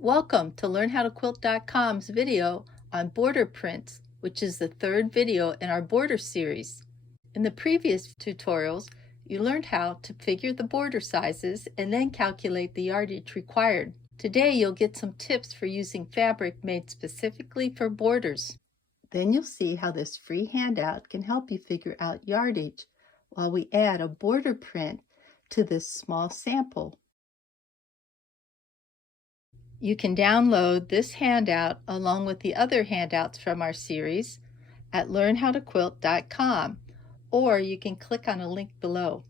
Welcome to LearnHowToQuilt.com's video on border prints, which is the third video in our border series. In the previous tutorials, you learned how to figure the border sizes and then calculate the yardage required. Today you'll get some tips for using fabric made specifically for borders. Then you'll see how this free handout can help you figure out yardage while we add a border print to this small sample. You can download this handout along with the other handouts from our series at LearnHowToQuilt.com, or you can click on a link below.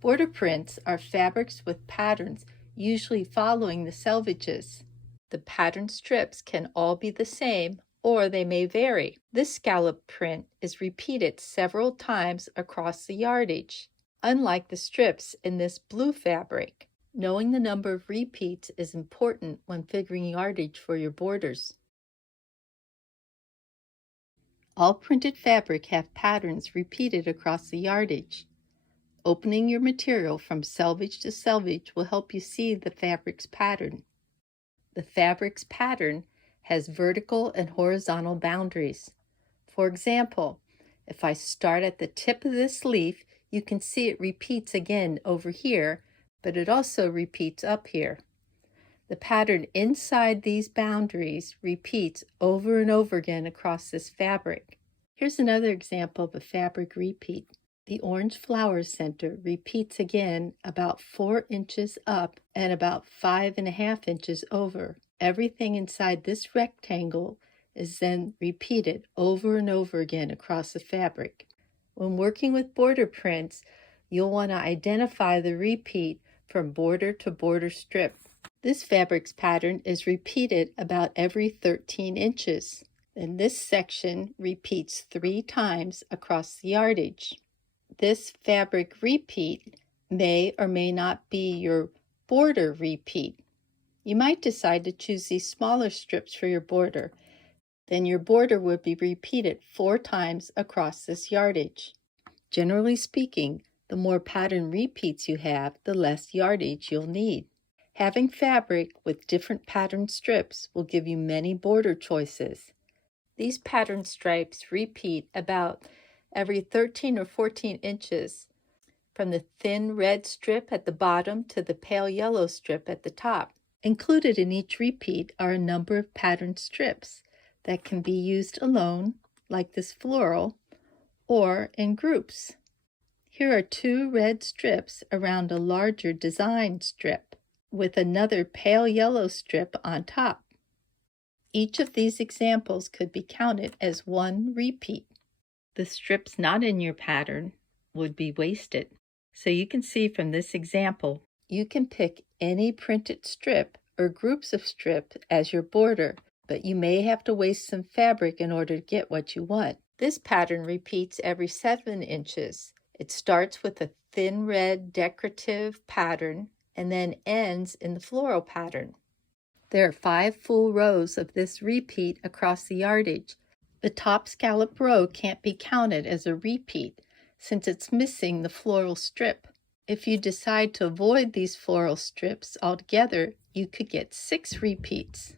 Border prints are fabrics with patterns usually following the selvages. The pattern strips can all be the same, or they may vary. This scallop print is repeated several times across the yardage, unlike the strips in this blue fabric. Knowing the number of repeats is important when figuring yardage for your borders. All printed fabric have patterns repeated across the yardage. Opening your material from selvage to selvage will help you see the fabric's pattern. The fabric's pattern has vertical and horizontal boundaries. For example, if I start at the tip of this leaf, you can see it repeats again over here, but it also repeats up here. The pattern inside these boundaries repeats over and over again across this fabric. Here's another example of a fabric repeat. The orange flower center repeats again about 4 inches up and about 5.5 inches over. Everything inside this rectangle is then repeated over and over again across the fabric. When working with border prints, you'll want to identify the repeat from border to border strip. This fabric's pattern is repeated about every 13 inches. And this section repeats 3 times across the yardage. This fabric repeat may or may not be your border repeat. You might decide to choose these smaller strips for your border. Then your border would be repeated 4 times across this yardage. Generally speaking, the more pattern repeats you have, the less yardage you'll need. Having fabric with different pattern strips will give you many border choices. These pattern stripes repeat about every 13 or 14 inches, from the thin red strip at the bottom to the pale yellow strip at the top. Included in each repeat are a number of pattern strips that can be used alone, like this floral, or in groups. Here are 2 red strips around a larger design strip, with another pale yellow strip on top. Each of these examples could be counted as 1 repeat. The strips not in your pattern would be wasted. So you can see from this example, you can pick any printed strip or groups of strips as your border, but you may have to waste some fabric in order to get what you want. This pattern repeats every 7 inches. It starts with a thin red decorative pattern and then ends in the floral pattern. There are 5 full rows of this repeat across the yardage. The top scallop row can't be counted as a repeat since it's missing the floral strip. If you decide to avoid these floral strips altogether, you could get 6 repeats.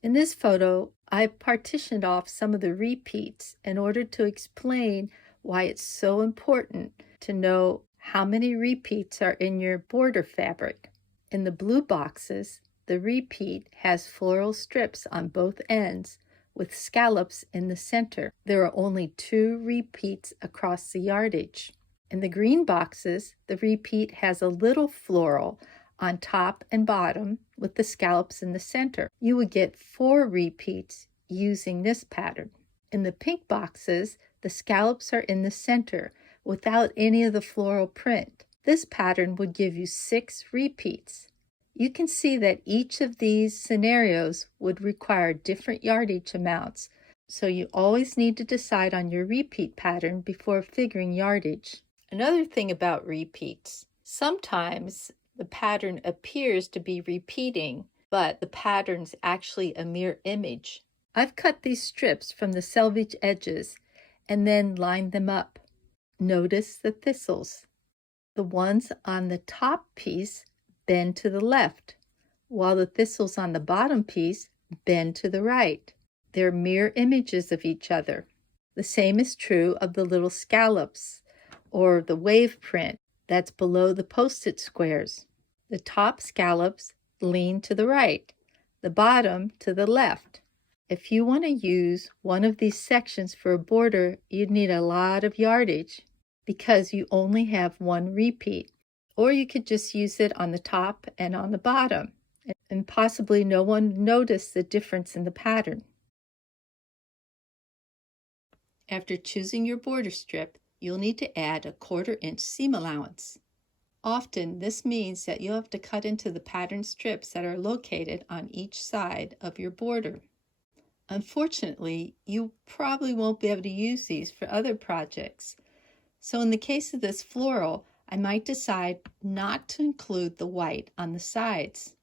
In this photo, I've partitioned off some of the repeats in order to explain why it's so important to know how many repeats are in your border fabric. In the blue boxes, the repeat has floral strips on both ends with scallops in the center. There are only 2 repeats across the yardage. In the green boxes, the repeat has a little floral on top and bottom with the scallops in the center. You would get 4 repeats using this pattern. In the pink boxes, the scallops are in the center without any of the floral print. This pattern would give you 6 repeats. You can see that each of these scenarios would require different yardage amounts, so you always need to decide on your repeat pattern before figuring yardage. Another thing about repeats, sometimes the pattern appears to be repeating, but the pattern's actually a mirror image. I've cut these strips from the selvage edges and then lined them up. Notice the thistles. The ones on the top piece bend to the left, while the thistles on the bottom piece bend to the right. They're mirror images of each other. The same is true of the little scallops or the wave print that's below the post-it squares. The top scallops lean to the right, the bottom to the left. If you want to use one of these sections for a border, you'd need a lot of yardage because you only have one repeat. Or you could just use it on the top and on the bottom, and possibly no one noticed the difference in the pattern. After choosing your border strip, you'll need to add a 1/4 inch seam allowance. Often, this means that you'll have to cut into the pattern strips that are located on each side of your border. Unfortunately, you probably won't be able to use these for other projects. So in the case of this floral, I might decide not to include the white on the sides.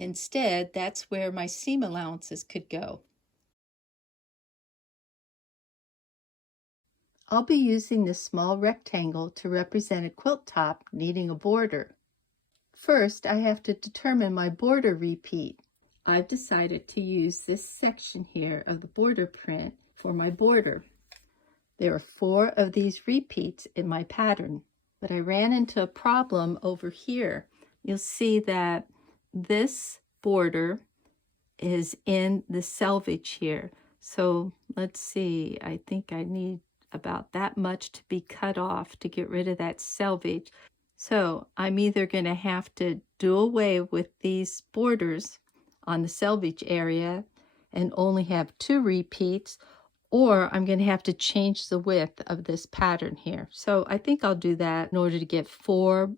Instead, that's where my seam allowances could go. I'll be using this small rectangle to represent a quilt top needing a border. First, I have to determine my border repeat. I've decided to use this section here of the border print for my border. There are 4 of these repeats in my pattern, but I ran into a problem over here. You'll see that this border is in the selvage here. So let's see, I think I need about that much to be cut off to get rid of that selvage. So I'm either going to have to do away with these borders on the selvage area and only have 2 repeats, or I'm going to have to change the width of this pattern here. So I think I'll do that in order to get 4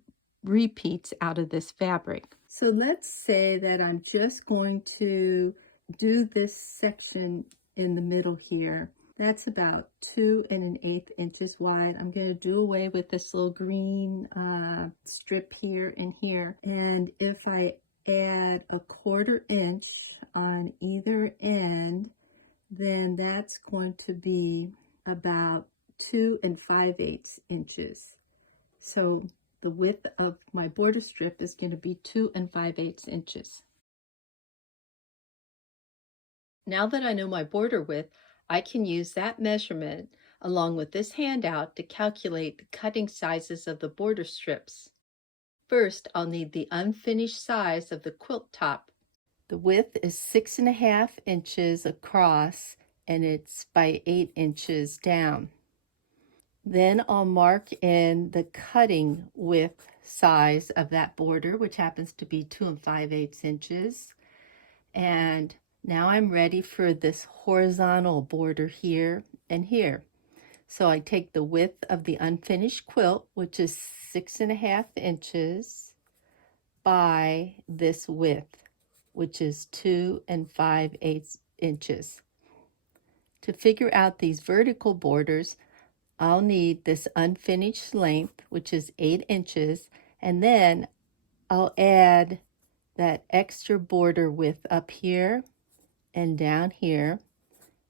repeats out of this fabric. So let's say that I'm just going to do this section in the middle here. That's about 2 1/8 inches wide. I'm going to do away with this little green strip here and here. And if I add a 1/4 inch on either end, then that's going to be about 2 5/8 inches. So the width of my border strip is going to be 2 5/8 inches. Now that I know my border width, I can use that measurement along with this handout to calculate the cutting sizes of the border strips. First, I'll need the unfinished size of the quilt top. The width is 6 1/2 inches across and it's by 8 inches down. Then I'll mark in the cutting width size of that border, which happens to be 2 5/8 inches. And now I'm ready for this horizontal border here and here. So I take the width of the unfinished quilt, which is 6 1/2 inches, by this width, which is 2 5/8 inches. To figure out these vertical borders, I'll need this unfinished length, which is 8 inches, and then I'll add that extra border width up here and down here.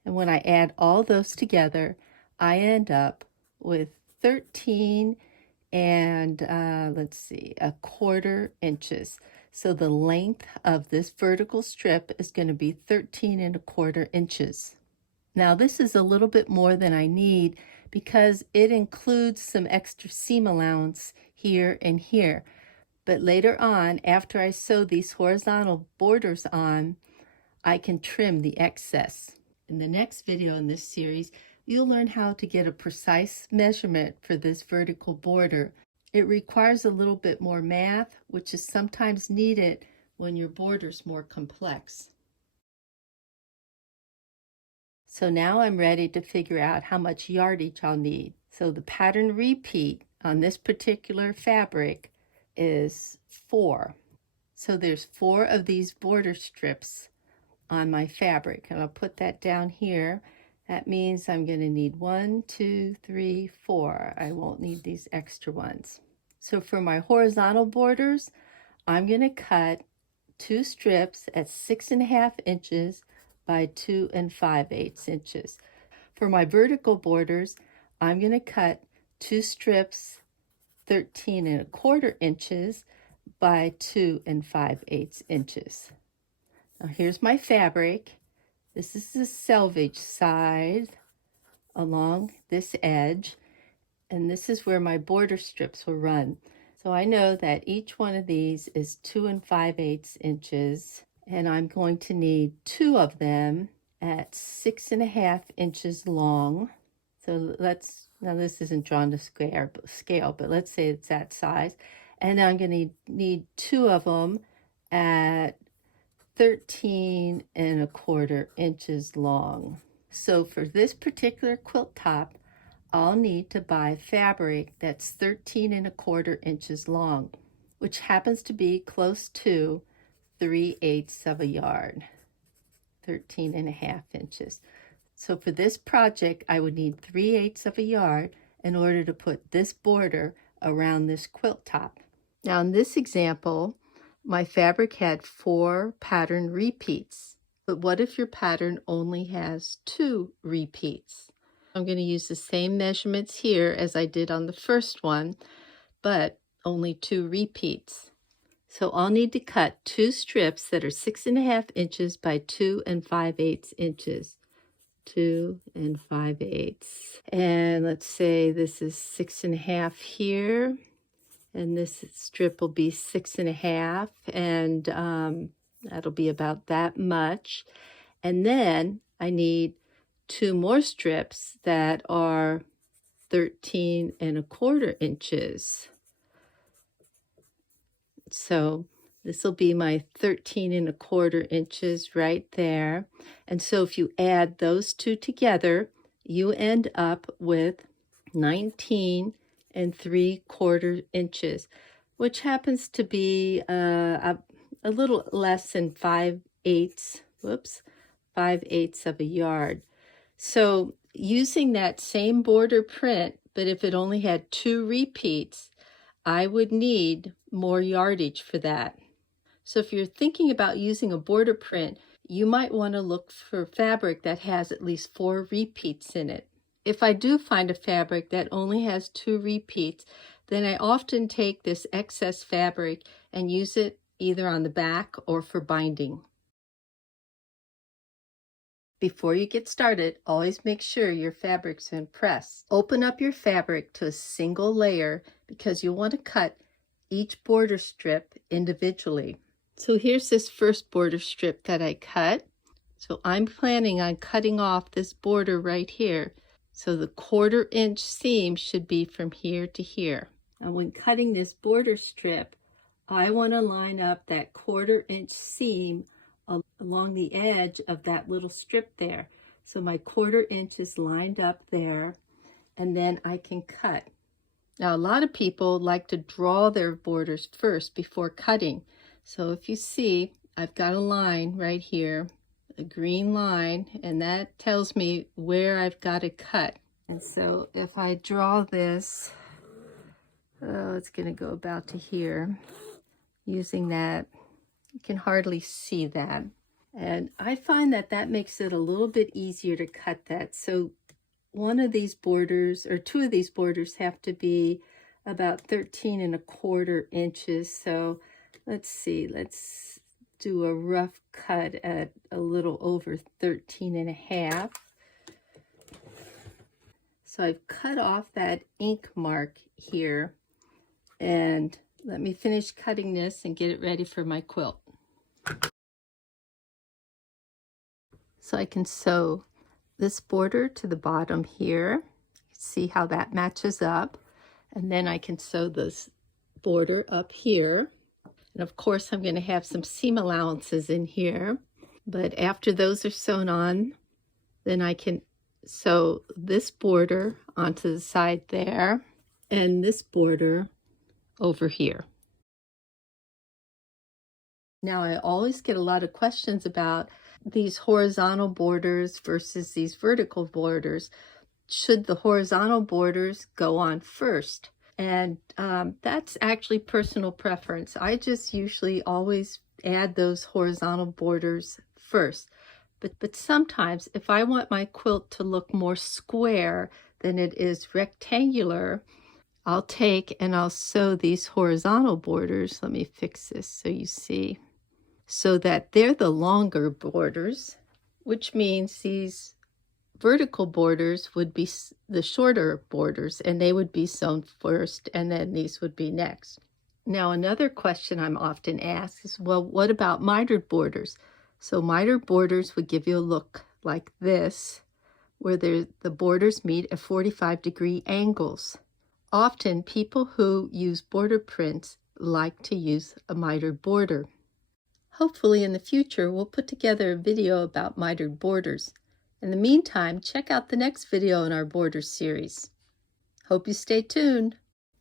And when I add all those together, I end up with 13 and let's see, 1/4 inches. So the length of this vertical strip is going to be 13 1/4 inches. Now this is a little bit more than I need because it includes some extra seam allowance here and here. But later on, after I sew these horizontal borders on, I can trim the excess. In the next video in this series, you'll learn how to get a precise measurement for this vertical border. It requires a little bit more math, which is sometimes needed when your border's more complex. So now I'm ready to figure out how much yardage I'll need. So the pattern repeat on this particular fabric is 4. So there's 4 of these border strips on my fabric, and I'll put that down here. That means I'm going to need 1, 2, 3, 4. I won't need these extra ones. So for my horizontal borders, I'm going to cut 2 strips at 6 1/2 inches by 2 5/8 inches. For my vertical borders, I'm going to cut 2 strips 13 1/4 inches by 2 5/8 inches. Now here's my fabric. This is the selvage side along this edge, and this is where my border strips will run. So I know that each one of these is 2 5/8 inches, and I'm going to need 2 of them at 6 1/2 inches long. So now this isn't drawn to scale, but let's say it's that size. And I'm going to need 2 of them at 13 1/4 inches long. So for this particular quilt top, I'll need to buy fabric that's 13 1/4 inches long, which happens to be close to 3/8 of a yard, 13 1/2 inches. So for this project, I would need 3/8 of a yard in order to put this border around this quilt top. Now in this example, my fabric had 4 pattern repeats, but what if your pattern only has 2 repeats? I'm going to use the same measurements here as I did on the first one, but only 2 repeats. So I'll need to cut 2 strips that are 6 1/2 inches by 2 5/8 inches. 2 5/8. And let's say this is 6 1/2 here, and this strip will be 6 1/2, and that'll be about that much. And then I need 2 more strips that are 13 1/4 inches. So this will be my 13 1/4 inches right there. And so if you add those 2 together, you end up with 19 3/4 inches, which happens to be a little less than 5/8 of a yard. So using that same border print, but if it only had 2 repeats, I would need more yardage for that. So if you're thinking about using a border print, you might want to look for fabric that has at least 4 repeats in it. If I do find a fabric that only has 2 repeats, then I often take this excess fabric and use it either on the back or for binding. Before you get started, always make sure your fabric's been pressed. Open up your fabric to a single layer because you'll want to cut each border strip individually. So here's this first border strip that I cut. So I'm planning on cutting off this border right here. So the 1/4 inch seam should be from here to here. Now when cutting this border strip, I want to line up that 1/4 inch seam along the edge of that little strip there. So my 1/4 inch is lined up there, and then I can cut. Now a lot of people like to draw their borders first before cutting. So if you see, I've got a line right here, a green line, and that tells me where I've got to cut. And so if I draw this, it's going to go about to here. Using that, you can hardly see that. And I find that that makes it a little bit easier to cut that. So one of these borders, or 2 of these borders, have to be about 13 1/4 inches. So let's see, let's do a rough cut at a little over 13 1/2. So I've cut off that ink mark here, and let me finish cutting this and get it ready for my quilt. So I can sew this border to the bottom here. See how that matches up. And then I can sew this border up here. And of course, I'm going to have some seam allowances in here. But after those are sewn on, then I can sew this border onto the side there and this border over here. Now, I always get a lot of questions about these horizontal borders versus these vertical borders. Should the horizontal borders go on first? And that's actually personal preference. I just usually always add those horizontal borders first. But sometimes if I want my quilt to look more square than it is rectangular, I'll take and I'll sew these horizontal borders. Let me fix this so you see. So that they're the longer borders, which means these vertical borders would be the shorter borders, and they would be sewn first, and then these would be next. Now, another question I'm often asked is, well, what about mitered borders? So mitered borders would give you a look like this, where the borders meet at 45-degree angles. Often, people who use border prints like to use a mitered border. Hopefully in the future, we'll put together a video about mitered borders. In the meantime, check out the next video in our borders series. Hope you stay tuned.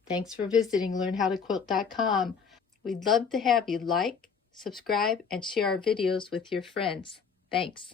Thanks for visiting LearnHowToQuilt.com. We'd love to have you like, subscribe, and share our videos with your friends. Thanks.